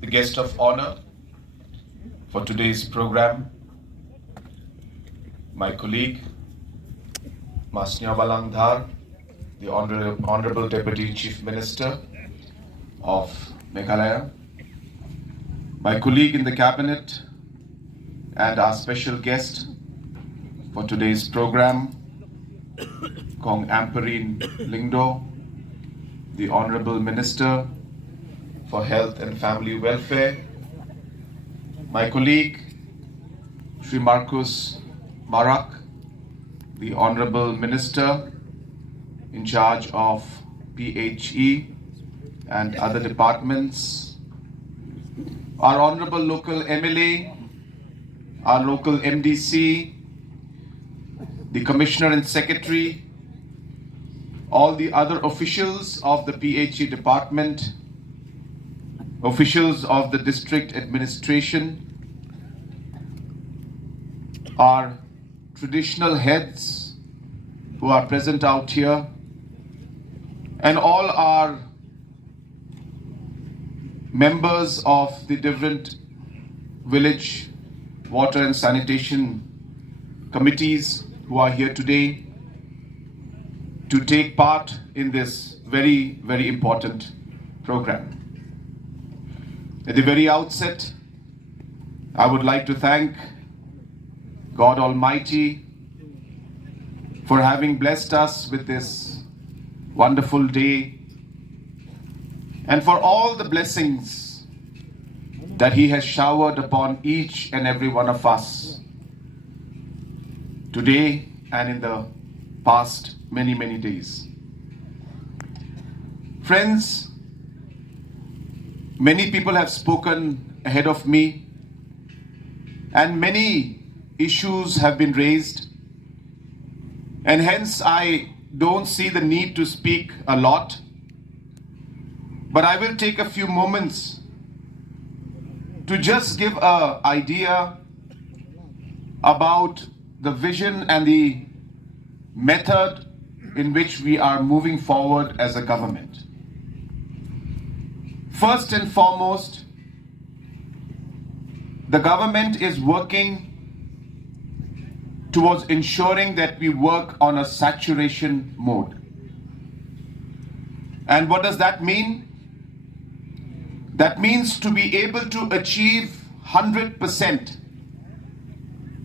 the guest of honor for today's program, my colleague, Masnya Balangdhar, the Honorable Deputy Chief Minister of Meghalaya, my colleague in the Cabinet, and our special guest for today's program, Kong Amperine Lingdo, the Honorable Minister for Health and Family Welfare, my colleague, Sri Marcus Marak, the Honorable Minister in charge of PHE and other departments, our Honorable Local MLA, our local MDC, the Commissioner and Secretary, all the other officials of the PHE department, officials of the district administration, our traditional heads who are present out here, and all our members of the different village water and sanitation committees who are here today to take part in this very, very important program. At the very outset, I would like to thank God Almighty for having blessed us with this wonderful day and for all the blessings that He has showered upon each and every one of us today and in the past many, many days. Friends, many people have spoken ahead of me and many issues have been raised, and hence I don't see the need to speak a lot, but I will take a few moments to just give an idea about the vision and the method in which we are moving forward as a government. First and foremost, the government is working towards ensuring that we work on a saturation mode. And what does that mean? That means to be able to achieve 100%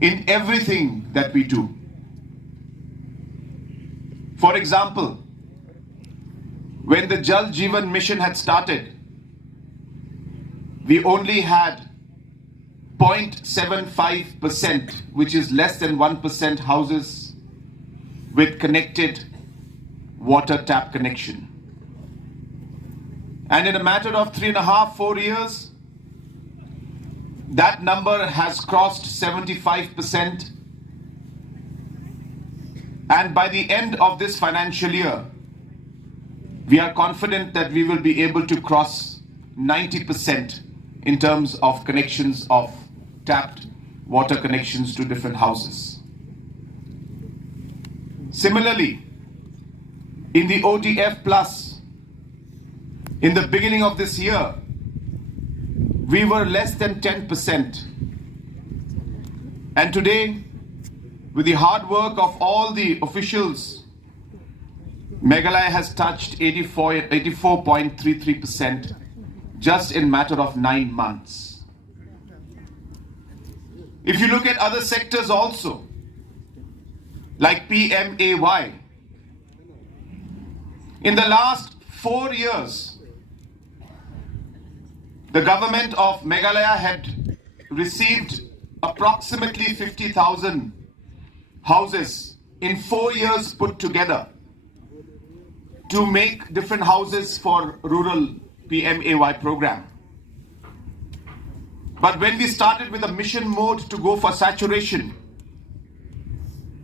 in everything that we do. For example, when the Jal Jeevan Mission had started, we only had 0.75%, which is less than 1% houses with connected water tap connection. And in a matter of 3.5-4 years, that number has crossed 75%. And by the end of this financial year, we are confident that we will be able to cross 90% in terms of connections of tapped water connections to different houses. Similarly, in the ODF Plus, in the beginning of this year, we were less than 10%. And today, with the hard work of all the officials, Meghalaya has touched 84.33% just in matter of 9 months. If you look at other sectors also, like PMAY, in the last 4 years, the government of Meghalaya had received approximately 50,000 houses in 4 years put together to make different houses for rural PMAY program. But when we started with a mission mode to go for saturation,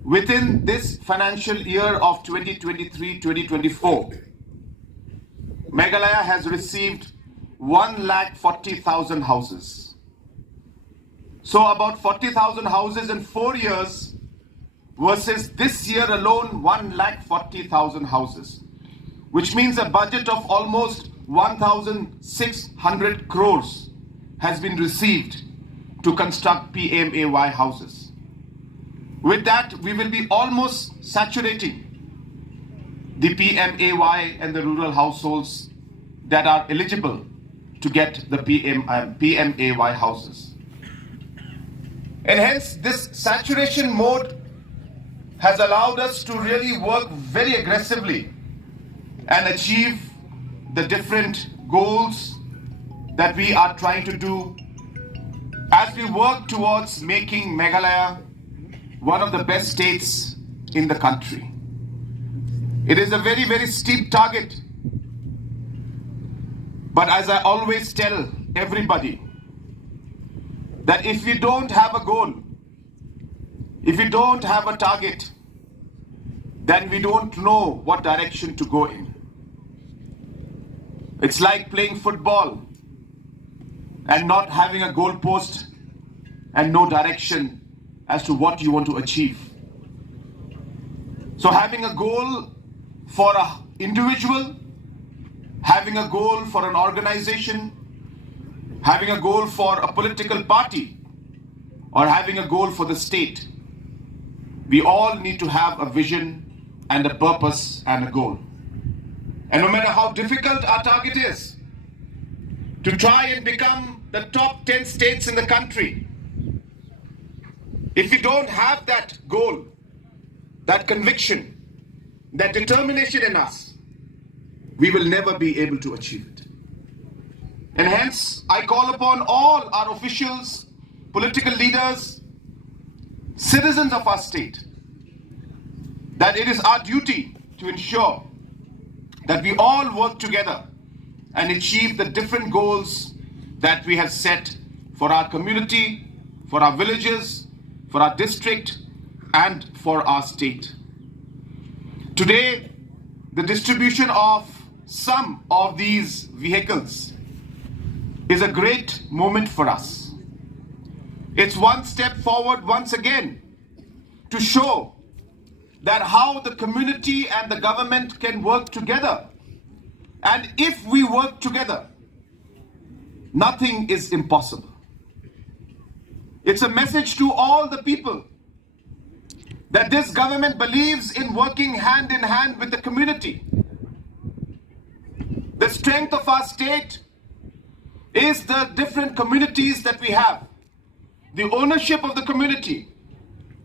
within this financial year of 2023-2024, Meghalaya has received 140,000 houses. So about 40,000 houses in 4 years versus this year alone 140,000 houses, which means a budget of almost 1,600 crores has been received to construct PMAY houses. With that, we will be almost saturating the PMAY and the rural households that are eligible to get the PMAY houses. And hence, this saturation mode has allowed us to really work very aggressively and achieve the different goals that we are trying to do as we work towards making Meghalaya one of the best states in the country. It is a very, very steep target. But as I always tell everybody, that if we don't have a goal, if we don't have a target, then we don't know what direction to go in. It's like playing football and not having a goal post and no direction as to what you want to achieve. So having a goal for an individual, having a goal for an organization, having a goal for a political party, or having a goal for the state, we all need to have a vision and a purpose and a goal. And no matter how difficult our target is, to try and become the top 10 states in the country, if we don't have that goal, that conviction, that determination in us, we will never be able to achieve it. And hence, I call upon all our officials, political leaders, citizens of our state, that it is our duty to ensure that we all work together and achieve the different goals that we have set for our community, for our villages, for our district, and for our state. Today, the distribution of some of these vehicles is a great moment for us. It's one step forward once again to show that how the community and the government can work together. And if we work together, nothing is impossible. It's a message to all the people that this government believes in working hand in hand with the community. The strength of our state is the different communities that we have, the ownership of the community,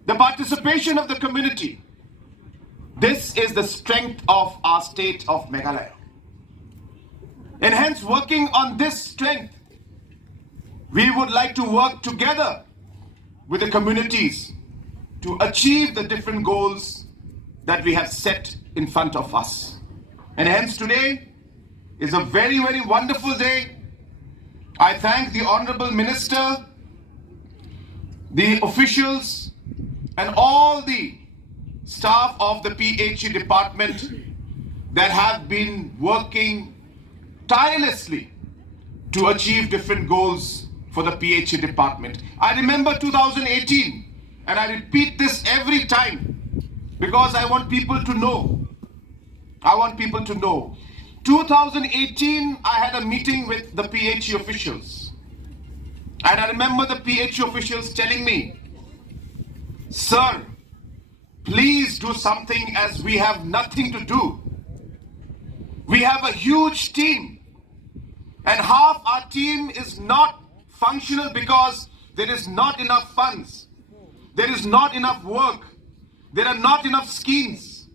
the participation of the community. This is the strength of our state of Meghalaya. And hence, working on this strength, we would like to work together with the communities to achieve the different goals that we have set in front of us. And hence today is a very, very wonderful day. I thank the Honorable Minister, the officials, and all the staff of the PHE department that have been working tirelessly to achieve different goals for the PHE department. I remember 2018, and I repeat this every time because I want people to know. I want people to know. 2018, I had a meeting with the PHE officials. And I remember the PHE officials telling me, "Sir, please do something as we have nothing to do. We have a huge team, and half our team is not functional because there is not enough funds. There is not enough work. There are not enough schemes.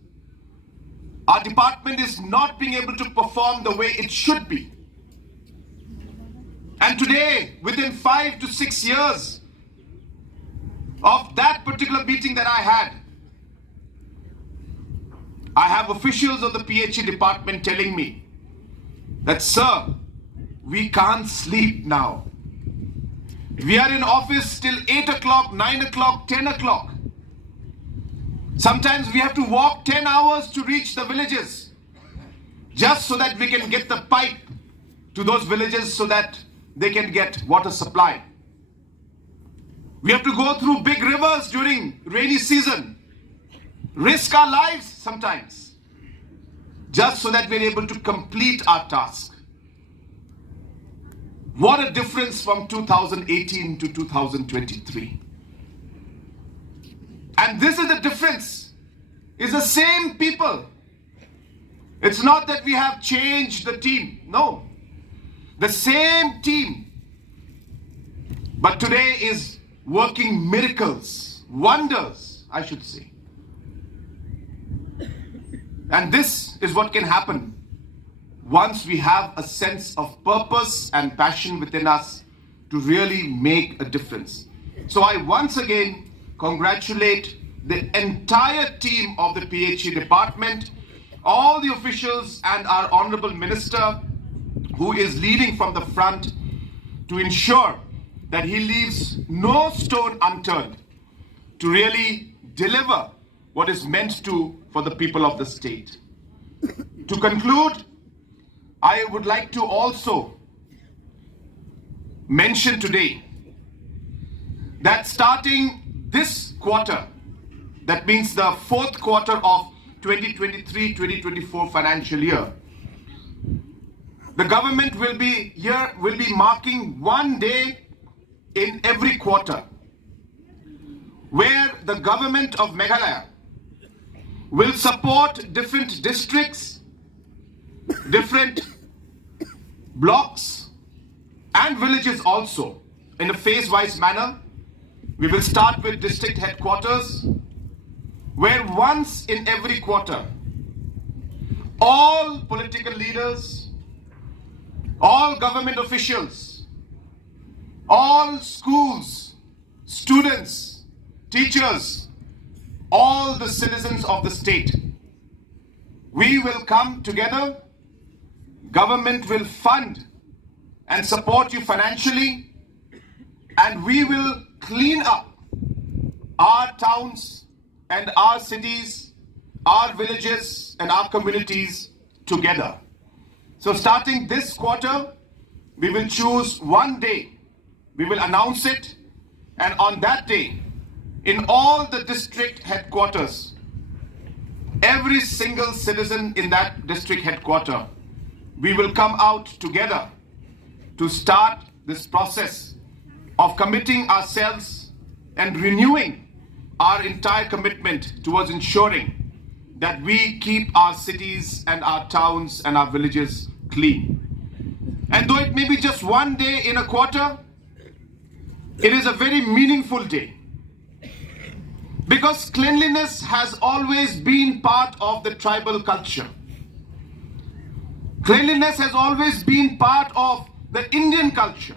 Our department is not being able to perform the way it should be." And today, within 5 to 6 years of that particular meeting that I had, I have officials of the PHE department telling me that, "Sir, we can't sleep now. We are in office till 8 o'clock, 9 o'clock, 10 o'clock. Sometimes we have to walk 10 hours to reach the villages just so that we can get the pipe to those villages so that they can get water supply. We have to go through big rivers during rainy season, risk our lives sometimes, just so that we're able to complete our task. What a difference from 2018 to 2023. And this is the difference. It's the same people. It's not that we have changed the team. No. The same team. But today is working miracles, wonders, I should say. And this is what can happen once we have a sense of purpose and passion within us to really make a difference. So I once again congratulate the entire team of the PHE department, all the officials and our Honorable Minister who is leading from the front to ensure that he leaves no stone unturned to really deliver what is meant to for the people of the state. To conclude, I would like to also mention today that starting this quarter, that means the fourth quarter of 2023-2024 financial year, the government will be marking one day in every quarter where the government of Meghalaya will support different districts, different blocks and villages also in a phase-wise manner. We will start with district headquarters, where once in every quarter, all political leaders, all government officials, all schools, students, teachers, all the citizens of the state, we will come together. Government will fund and support you financially, and we will clean up our towns and our cities, our villages and our communities together. So starting this quarter, we will choose one day, we will announce it, and on that day, in all the district headquarters, every single citizen in that district headquarter, we will come out together to start this process of committing ourselves and renewing our entire commitment towards ensuring that we keep our cities and our towns and our villages clean. And though it may be just one day in a quarter, it is a very meaningful day, because cleanliness has always been part of the tribal culture. Cleanliness has always been part of the Indian culture.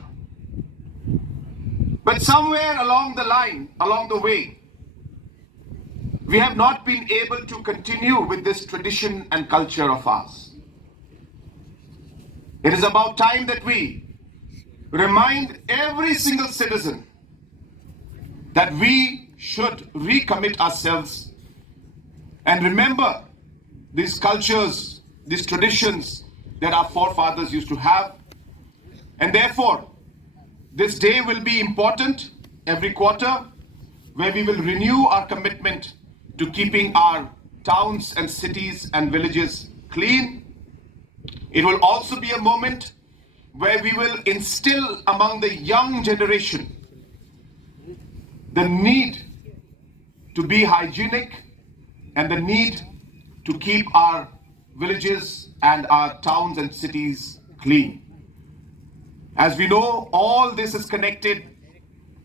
But somewhere along the line, along the way, we have not been able to continue with this tradition and culture of ours. It is about time that we remind every single citizen that we should recommit ourselves and remember these cultures, these traditions that our forefathers used to have. And therefore, this day will be important every quarter, where we will renew our commitment to keeping our towns and cities and villages clean. It will also be a moment where we will instill among the young generation the need to be hygienic and the need to keep our villages and our towns and cities clean. As we know, all this is connected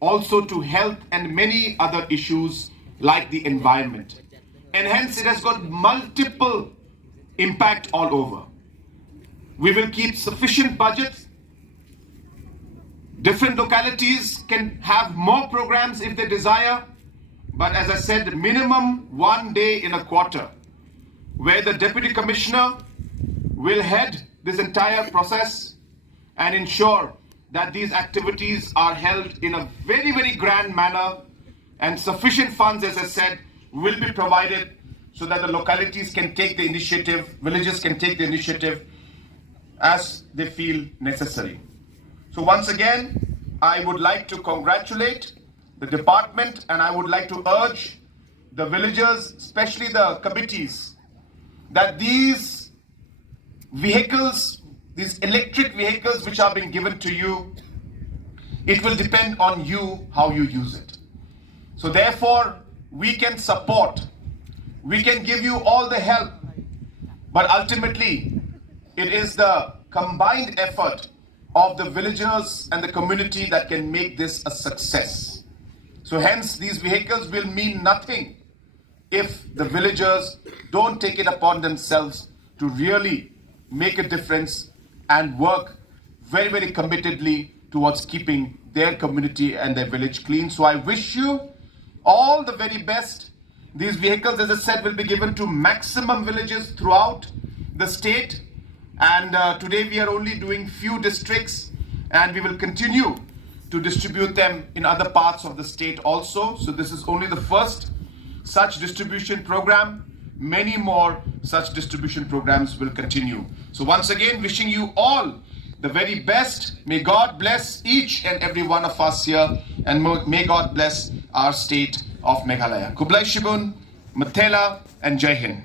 also to health and many other issues like the environment. And hence it has got multiple impact all over. We will keep sufficient budgets. Different localities can have more programs if they desire. But as I said, minimum one day in a quarter, where the Deputy Commissioner will head this entire process and ensure that these activities are held in a very, very grand manner, and sufficient funds, as I said, will be provided so that the localities can take the initiative, villages can take the initiative as they feel necessary. So once again, I would like to congratulate the department, and I would like to urge the villagers, especially the committees, that these vehicles these electric vehicles which are being given to you, it will depend on you how you use it. So therefore, we can support, we can give you all the help, but ultimately, it is the combined effort of the villagers and the community that can make this a success. So hence, these vehicles will mean nothing if the villagers don't take it upon themselves to really make a difference and work very, very committedly towards keeping their community and their village clean. So I wish you all the very best. These vehicles, as I said, will be given to maximum villages throughout the state. And today we are only doing few districts, and we will continue to distribute them in other parts of the state also. So this is only the first such distribution program. Many more such distribution programs will continue. So once again, wishing you all the very best. May God bless each and every one of us here, and may God bless our state of Meghalaya. Kublai Shibun, Mathela, and Jai Hind.